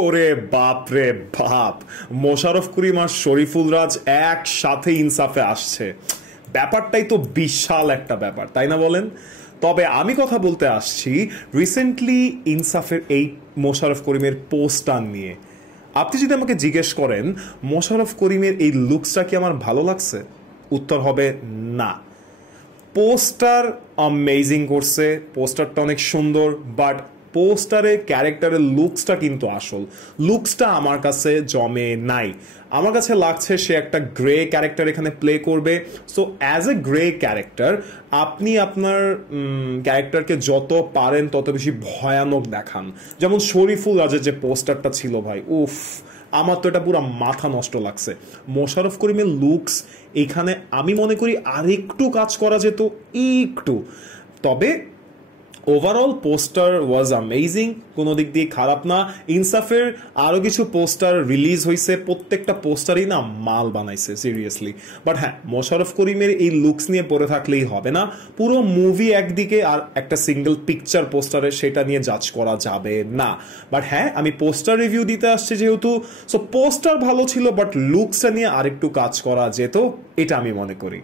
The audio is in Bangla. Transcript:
ওরে বাপ রে বাপ, মোশাররফ করিম আর শরীফুল রাজ একসাথে ইনসাফে আসছে, ব্যাপারটাই তো বিশাল একটা ব্যাপার, তাই না বলেন? তবে আমি কথা বলতে আসছি রিসেন্টলি ইনসাফের এই মোশাররফ করিমের পোস্টার নিয়ে। আপনি যদি আমাকে জিজ্ঞেস করেন মোশাররফ করিমের এই লুকসটা কি আমার ভালো লাগছে, উত্তর হবে না। পোস্টার অ্যামেজিং করছে, পোস্টারটা অনেক সুন্দর, বাট পোস্টারে ক্যারেক্টারের লুকসটা কিন্তু আসল লুকসটা আমার কাছে জমে নাই। আমার কাছে লাগছে সে একটা গ্রে ক্যারেক্টার এখানে প্লে করবে। So as a grey character আপনি আপনার ক্যারেক্টারকে যত পারেন তত বেশি ভয়ানক দেখান। যেমন শরীফুল রাজের যে পোস্টারটা ছিল ভাই, উফ, আমার তো এটা পুরো মাথা নষ্ট লাগছে। মোশাররফ করিমের লুকস এখানে আমি মনে করি আরেকটু কাজ করা যেত, একটু। তবে ওভারঅল পোস্টার ওয়াজ অ্যামেজিং, কোনো দিক দিয়ে খারাপ না। ইনসাফের আরও কিছু পোস্টার রিলিজ হয়েছে, প্রত্যেকটা পোস্টারই না মাল বানাইছে সিরিয়াসলি। বাট হ্যাঁ, মোশাররফ করিমের এই লুকস নিয়ে পড়ে থাকলেই হবে না, পুরো মুভি একদিকে আর একটা সিঙ্গেল পিকচার পোস্টারে সেটা নিয়ে জাজ করা যাবে না। বাট হ্যাঁ, আমি পোস্টার রিভিউ দিতে আসছি যেহেতু, সো পোস্টার ভালো ছিল বাট লুকসটা নিয়ে আরেকটু কাজ করা যেত, এটা আমি মনে করি।